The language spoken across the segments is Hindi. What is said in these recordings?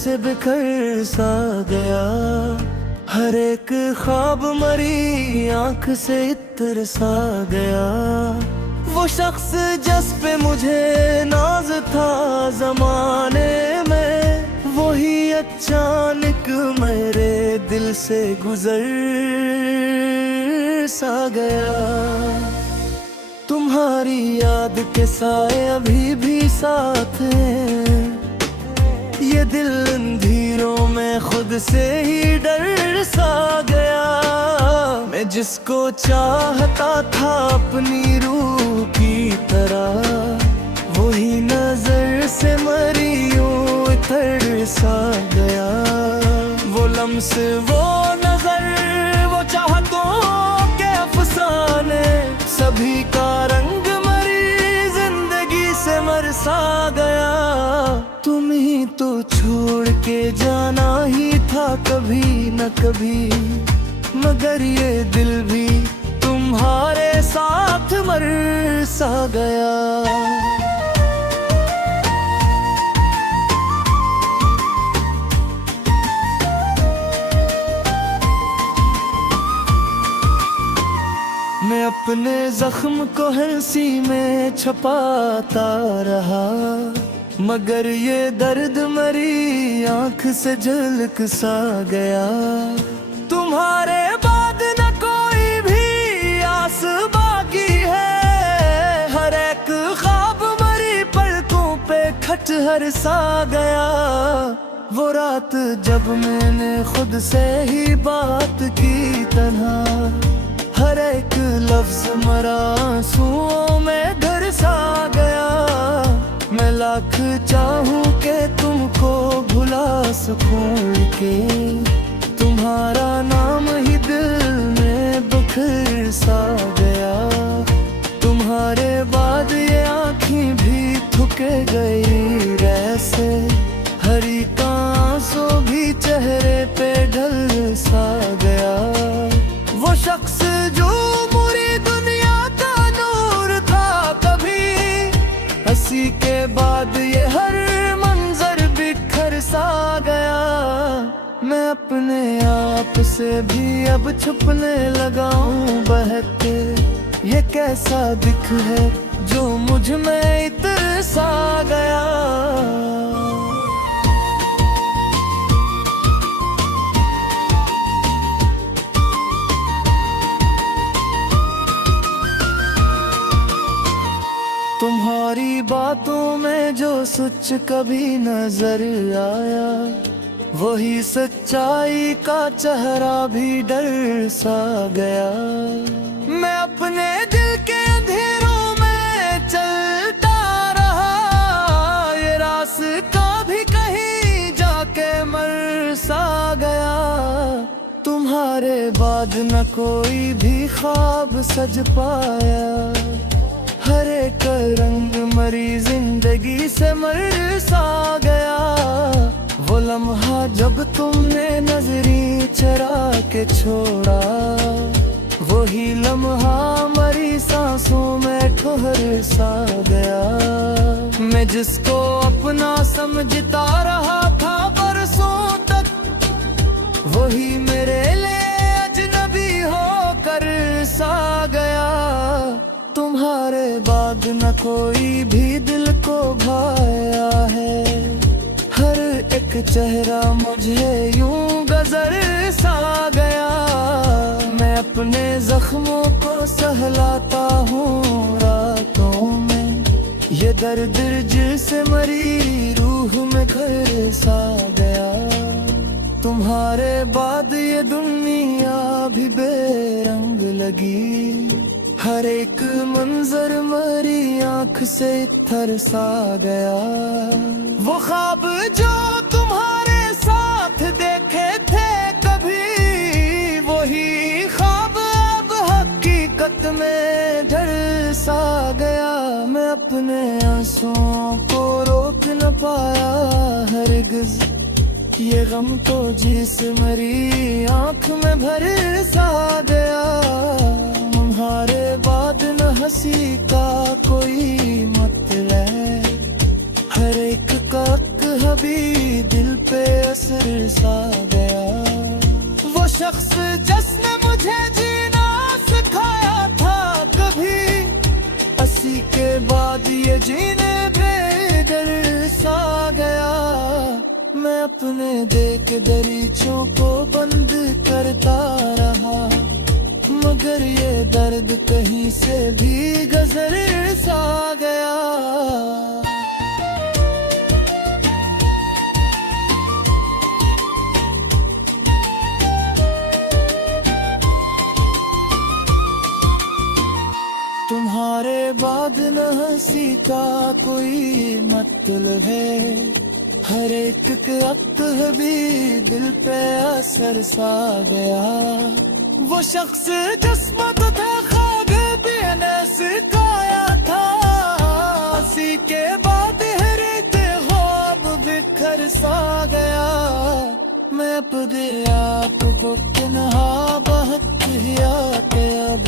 से बिखर सा गया। हर एक ख्वाब मरी आंख से इत्र सा गया। वो शख्स जिस पे मुझे नाज था जमाने में, वही अचानक मेरे दिल से गुजर सा गया। तुम्हारी याद के साए अभी भी साथ हैं, ये दिल अंधेरों में खुद से ही डर सा गया। मैं जिसको चाहता था अपनी रूह की तरह, वही नजर से मरी यूं उतर सा गया। वो लम्स, वो नजर, वो चाहतों के अफसाने, सभी का रंग मरी जिंदगी से मर सा गया। तुम ही तो छोड़ के जाना ही था कभी न कभी, मगर ये दिल भी तुम्हारे साथ मर सा गया। मैं अपने जख्म को हंसी में छुपाता रहा, मगर ये दर्द मरी आंख से झलक सा गया। तुम्हारे बाद न कोई भी आस बाकी है, हर एक ख्वाब मरी पलकों पे खटहर सा गया। वो रात जब मैंने खुद से ही बात की तन्हा, हर एक लफ्ज मरा आंसुओं में घर सा गया। मैं लाख चाहूं कि तुमको भुला सकूं, के तुम्हारा नाम ही दिल में बिखर सा गया। तुम्हारे बाद ये आँखें भी थक गई रैसे, हरी का आंसू भी चेहरे पे ढल सा गया। वो शख्स जो पूरी दुनिया का नूर था कभी, हंसी के बाद ये हर मंजर बिखर सा गया। मैं अपने आप से भी अब छुपने लगा हूँ बहके, ये कैसा दिख है जो मुझ में इतर सा गया। तुम्हारी बातों में जो सच कभी नजर आया, वही सच्चाई का चेहरा भी डर सा गया। मैं अपने दिल के अंधेरों में चलता रहा, ये रास्ता भी कहीं जाके मर सा गया। तुम्हारे बाद न कोई भी ख्वाब सज पाया, हर एक रंग मरी जिंदगी से मर सा गया। वो लम्हा जब तुमने नजरी चरा के छोड़ा, वही लम्हा मरी सांसों में ठहर सा गया। मैं जिसको अपना समझता रहा था बरसों तक, वही मेरे लिए अजनबी होकर सा गया। तुम्हारे बाद न कोई भी दिल को भाया है, हर एक चेहरा मुझे यूं गजर सा गया। मैं अपने जख्मों को सहलाता हूँ रातों में, ये दर्द जिसे मरी रूह में घर सा गया। तुम्हारे बाद ये दुनिया भी बेरंग लगी, हर एक मंजर मरी आंख से थर सा गया। वो ख्वाब जो तुम्हारे साथ देखे थे कभी, वही ख्वाब अब हकीकत में ढल सा गया। मैं अपने आंसुओं को रोक न पाया हरगिज, ये गम तो जिस मरी आंख में भर सा गया। तुम्हारे बाद न हंसी का कोई मतलब, हर एक का हबी दिल पे असर सा गया। वो शख्स जिसने मुझे जीना सिखाया था कभी, अस्सी के बाद ये जीने पे डर सा गया। मैं अपने देख दरीचों को बंद करता रहा, मगर ये दर्द कहीं से भी गुजर सा गया। तुम्हारे बाद न हंसी का कोई मतलब है, हर एक के वक्त भी दिल पे असर सा गया। वो शख्स जिस्म तो था ख्वाब भी न सिखाया था, उसी के बाद हर एक ख्वाब बिखर सा गया। मैं अपने आप को तन्हा बहुत हिया के अब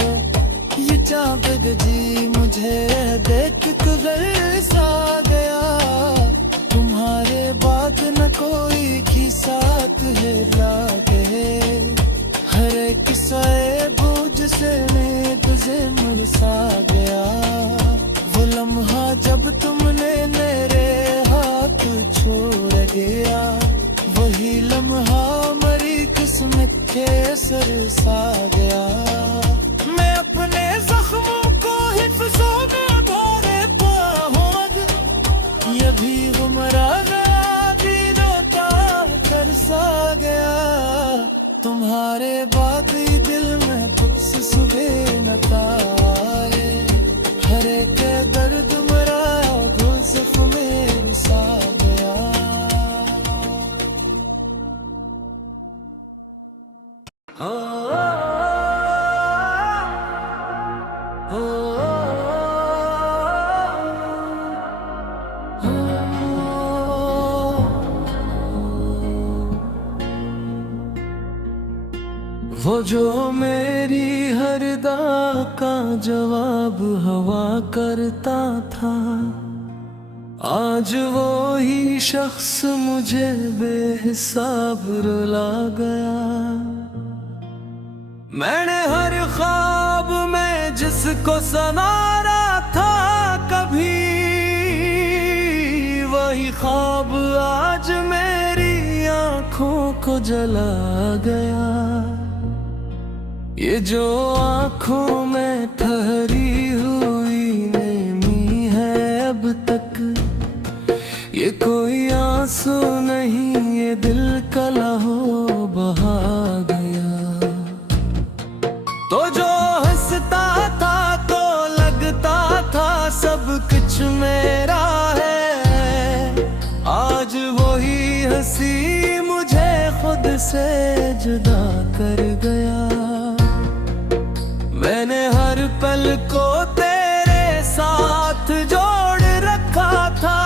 ये चाँद जी मुझे देख गुजर सा गया। तुम्हारे बाद न कोई की साथ है लागे, हर एक साए बोझ से मैं तुझे मिल सा गया। वो लम्हा जब तुमने मेरे हाथ छोड़ गया, वही लम्हा मरी किस्मत के असर सा गया। मैं अपने जख्मों को हिफ्ज़ों में भरता हूँ, ये भी गुमराह भी रोता कर सा गया। तुम्हारे बाद ही दिल में तुझसे सुबह न तारे, हर एक दर्द मरा गुल्ज़फ़ में सा गया। वो जो मेरी हर दा का जवाब हवा करता था, आज वो ही शख्स मुझे बेहिसाब रुला गया। मैंने हर ख्वाब में जिसको संवारा था कभी, वही ख्वाब आज मेरी आंखों को जला गया। ये जो आंखों में ठहरी हुई नेमी है अब तक, ये कोई आंसू नहीं, ये दिल का लहू बहा गया। तो जो हंसता था तो लगता था सब कुछ मेरा है, आज वही हंसी मुझे खुद से जुदा कर गया। मैंने हर पल को तेरे साथ जोड़ रखा था,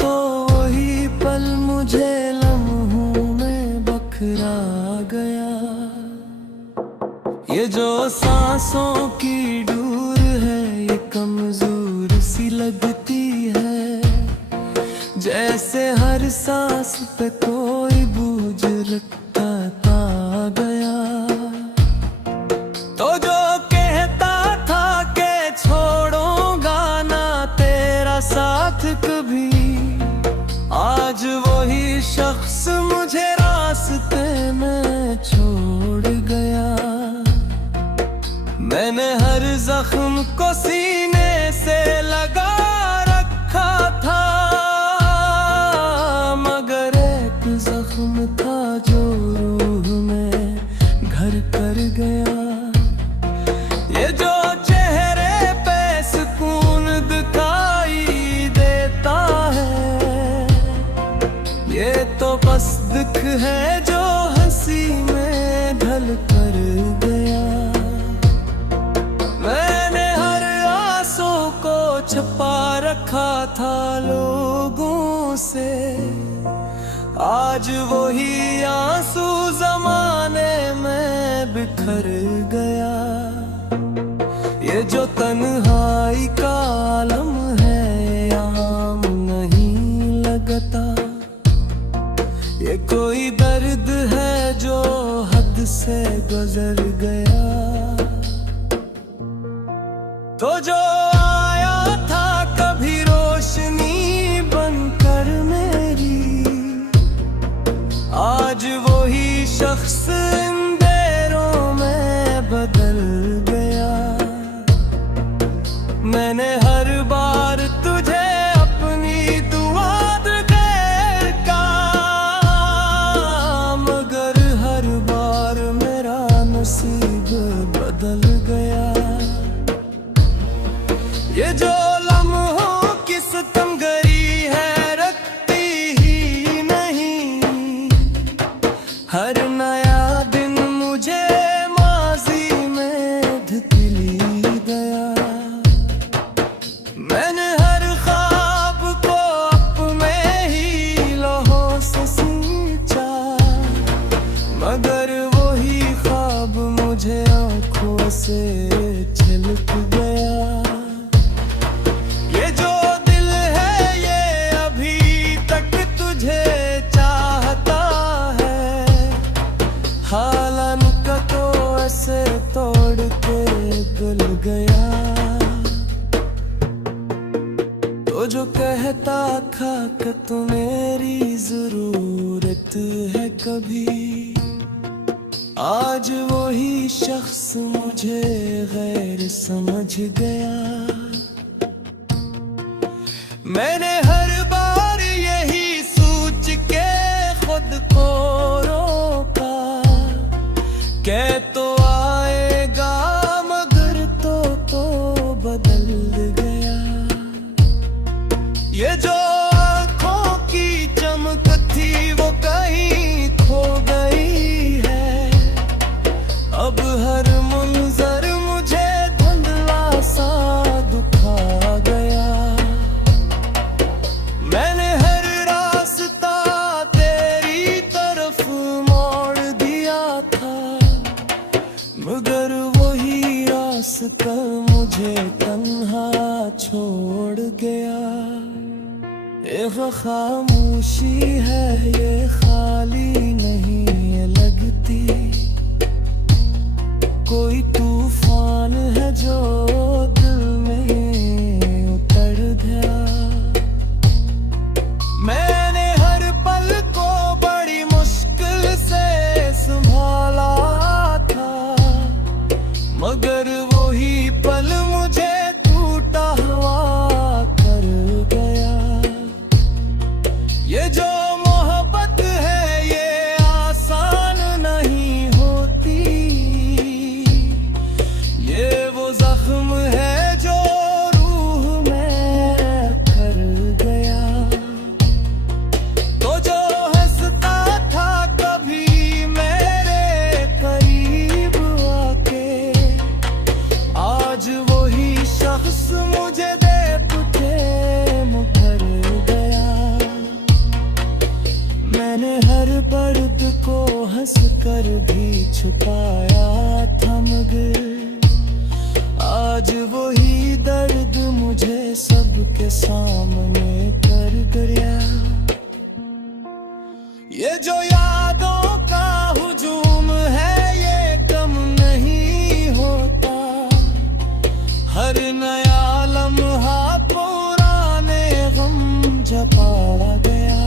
तो वही पल मुझे लम्हों में बखरा गया। ये जो सांसों की डोर है ये कमजोर सी लगती है, जैसे हर सांस पे कोई बोझ रखता आ गया। तो जो कहता था कि छोड़ूंगा ना तेरा साथ कभी, आज वही शख्स मुझे रास्ते में छोड़ गया। मैंने हर जख्म को सीने से लगा रखा था, मगर एक जख्म था जो रूह में घर कर गया। ये जो चेहरे पे सुकून दिखाई देता है, ये तो बस दुख है जो हंसी में ढल कर गया। मैंने हर आंसू को छुपा रखा था लोगों से, आज वही आंसू जमाने में बिखर गया। ये जो तन्हाई का आलम है आम नहीं ये कोई दर्द है जो हद से गुजर गया। तो जो आया था कभी रोशनी बनकर मेरी, आज वही शख्स अंधेरों में बदल गया। मैंने हर बार तुझे अपनी दुआ गैर का, मगर हर बार मेरा नसीब बदल गया। ये जो लम्हों की सितमगरी है रखती ही नहीं, हर नया दिन मुझे माजी में धकेली गया। मैंने हर ख्वाब को अपने ही लौहों से सींचा, मगर वही ख्वाब मुझे आंखों से झलक गया। ये जो दिल है ये अभी तक तुझे चाहता है, हालांकि तो ऐसे तोड़ के गल गया। तो जो कहता था कि तू मेरी जरूरत है कभी, आज वही शख्स मुझे गैर समझ गया। मैंने हर बार यही सोच के खुद को रोका, कह तो आएगा मगर तो बदल गया। ये जो आँखों की चमक थी वो कहीं खो गई है। अब हर मंजर मुझे धुंधला सा दुखा गया। मैंने हर रास्ता तेरी तरफ मोड़ दिया था, मगर वही रास्ता मुझे तन्हा छोड़ गया। एक खामोशी है ये खाली नहीं लगती, कोई तूफान है जो दिल में उतर गया। मैंने हर पल को बड़ी मुश्किल से संभाला था, मगर वही पल मुझे टूटा हुआ कर गया। ये जो मोहब्बत है ये आसान नहीं होती, ये वो जख्म है जो रूह में कर गया। तो जो हंसता था कभी मेरे करीब आके, आज वही शख्स मुझे देख के मुकर गया। मैंने हर दर्द को हंस कर भी छुपाया था, मगर आज वही दर्द मुझे सबके सामने कर गया। ये जो यादों का हुजूम है ये कम नहीं होता, हर नया लम्हा पुराने गम जपा गया।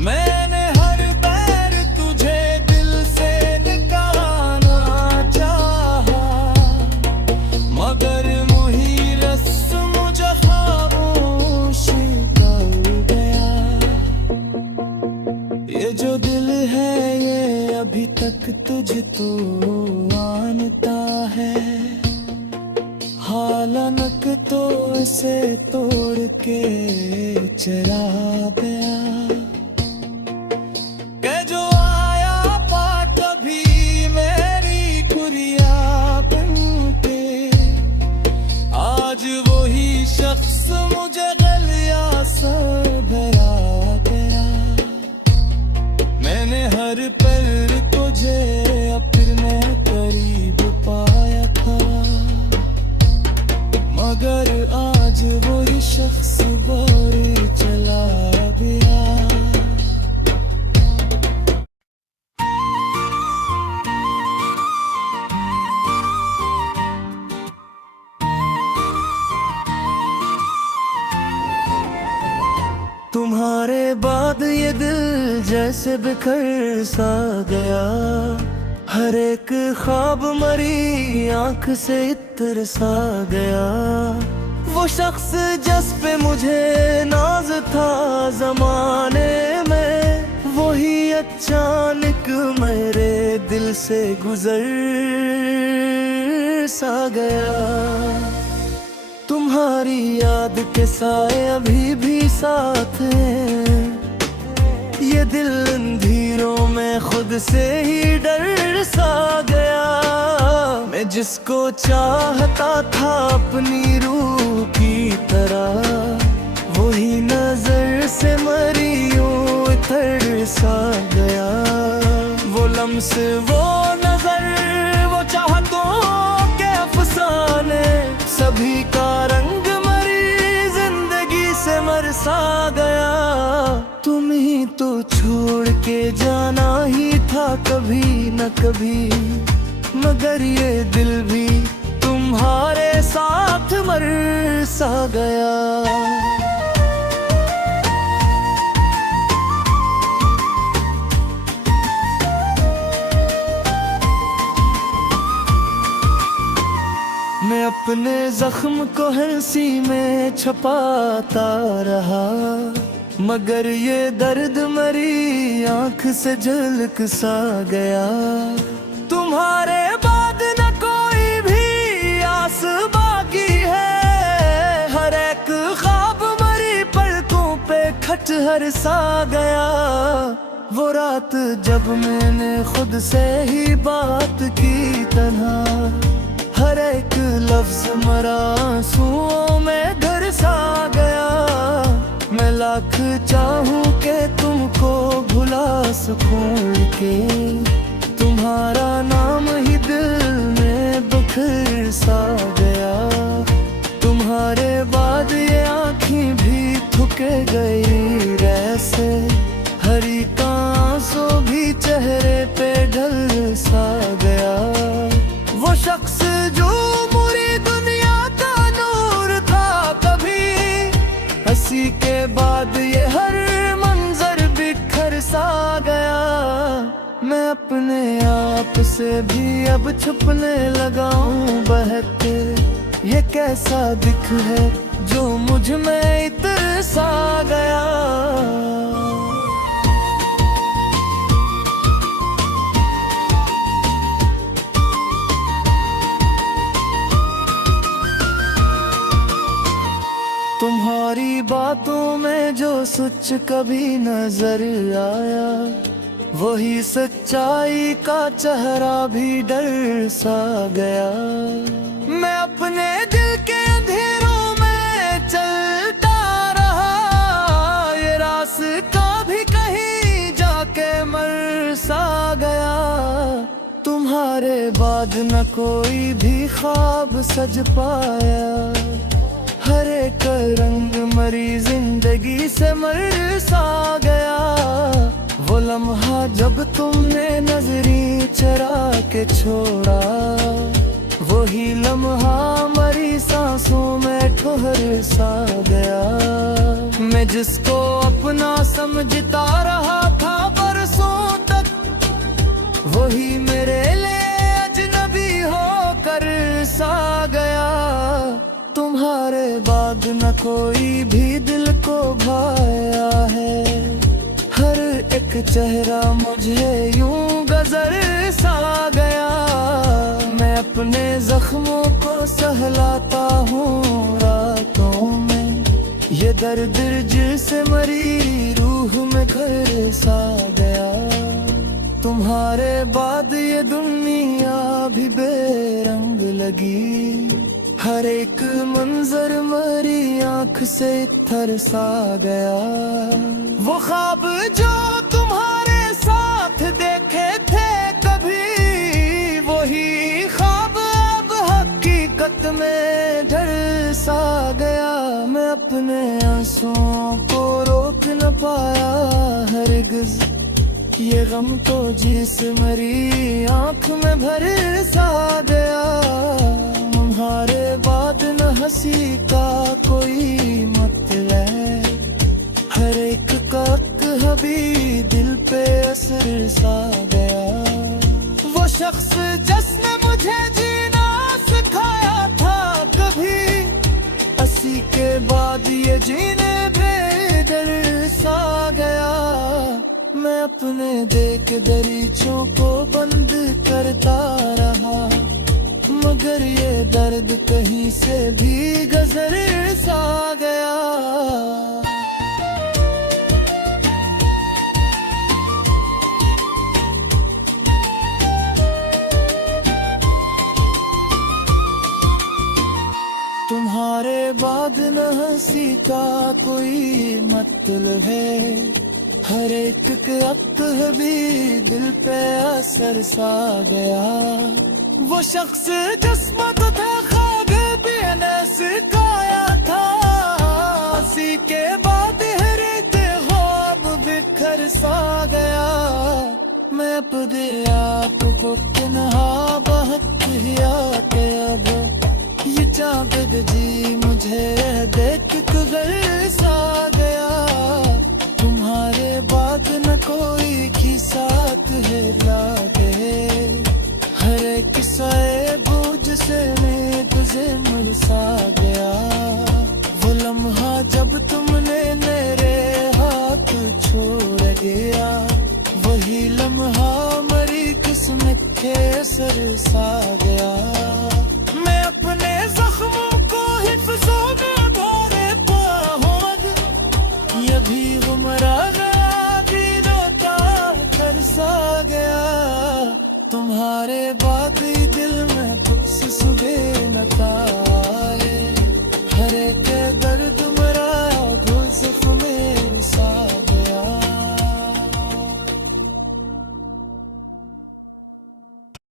मैंने हर पैर तुझे दिल से निकालना चाहा, मगर वही रस्म मुझे खामोशी कर गया। ये जो दिल है ये अभी तक तुझको मानता है, हालांकि तो इसे तोड़ के चला गया। के जो आया पा कभी मेरी खुरिया बन के, आज वही शख्स मुझे गलिया सा भरा गया। मैंने हर पल तुझे अपने करीब पाया था, मगर आज वही शख्स बाहर चला गया। जैसे बिखर सा गया। हर एक ख्वाब मरी आंख से इत्र सा गया। वो शख्स जिस पे मुझे नाज था जमाने में, वही अचानक मेरे दिल से गुजर सा गया। तुम्हारी याद के साए अभी भी साथ हैं, ये दिल अंधेरों में खुद से ही डर सा गया। मैं जिसको चाहता था अपनी रूह की तरह, वही नजर से मरी यूं उतर सा गया। वो लम्स, वो नजर, वो चाहतों के अफसाने, सभी का रंग मरी जिंदगी से मर सा गया। तुम ही तो छोड़ के जाना ही था कभी न कभी, मगर ये दिल भी तुम्हारे साथ मर सा गया। मैं अपने जख्म को हंसी में छुपाता रहा, मगर ये दर्द मरी आंख से झलक सा गया। तुम्हारे बाद न कोई भी आस बाकी है, हर एक ख्वाब मरी पलकों पे खटहर सा गया। वो रात जब मैंने खुद से ही बात की तन्हा, हर एक लफ्ज मरा आंसुओं में घर सा गया। मैं लाख चाहूं के तुमको भुला सकूं के, तुम्हारा नाम ही दिल में बिखर सा गया। तुम्हारे बाद ये आँखें भी थके गई रैसे, हरी का आंसू भी चेहरे पे ढल सा गया। वो शख्स जो पूरी दुनिया का नूर था कभी, हंसी के बाद ये हर मंजर बिखर सा गया। मैं अपने आप से भी अब छुपने लगा हूँ बहक, ये कैसा दिख है जो मुझ में इतर सा गया। तुम्हारी बातों में जो सच कभी नजर आया, वही सच्चाई का चेहरा भी डर सा गया। मैं अपने दिल के अंधेरों में चलता रहा, ये रास्ता भी कहीं जाके मर सा गया। तुम्हारे बाद न कोई भी ख्वाब सज पाया, हर एक रंग मरी जिंदगी से मर सा गया। वो लम्हा जब तुमने नजरी चरा के छोड़ा, वही लम्हा मरी सांसों में ठहर सा गया। मैं जिसको अपना समझता रहा था बरसों तक, वही मेरे लिए अजनबी होकर सा गया। तुम्हारे बाद न कोई भी दिल को भाया है, हर एक चेहरा मुझे यूं गजर सा गया। मैं अपने जख्मों को सहलाता हूँ रातों में, ये दर्द जिसे मरी रूह में घर सा गया। तुम्हारे बाद ये दुनिया भी बेरंग लगी, हर एक मंजर मरी आंख से थर सा गया। वो ख्वाब जो तुम्हारे साथ देखे थे कभी, वही ख्वाब अब हकीकत में ढल सा गया। मैं अपने आंसुओं को रोक न पाया हरगिज़, ये गम तो जिस मरी आंख में भर सा गया। तुम्हारे बाद न हंसी का कोई मतलब, हर एक का हबी दिल पे असर सा गया। वो शख्स जिसने मुझे जीना सिखाया था कभी, अस्सी के बाद ये जीने बेदर सा गया। मैं अपने देख दरीचों को बंद करता रहा, मगर ये दर्द कहीं से भी गुजर सा गया। तुम्हारे बाद न हंसी का कोई मतलब है, हर एक के वक्त भी दिल पे असर सा गया। वो शख्स जिस्म को था ख्वाब भी न सिखाया था, उसी के बाद हर एक ख्वाब बिखर सा गया। मैं अपने आप को तन्हा बहुत हिया के अब ये चाँद जी मुझे देख गुजर सा गया। तुम्हारे बाद न कोई की साथ है लागे, हर एक साए बोझ से मैं तुझे मिल सा गया। वो लम्हा जब तुमने मेरे हाथ छोड़ दिया, वही लम्हा मरी किस्मत के असर सा गया। मैं अपने जख्मों को हिफ्ज़ों में भरे पाऊँ, ये भी गुमराह भी रोता कर सा गया। तुम्हारे बाद ही दिल में तुझसे सुबह न आए, हर एक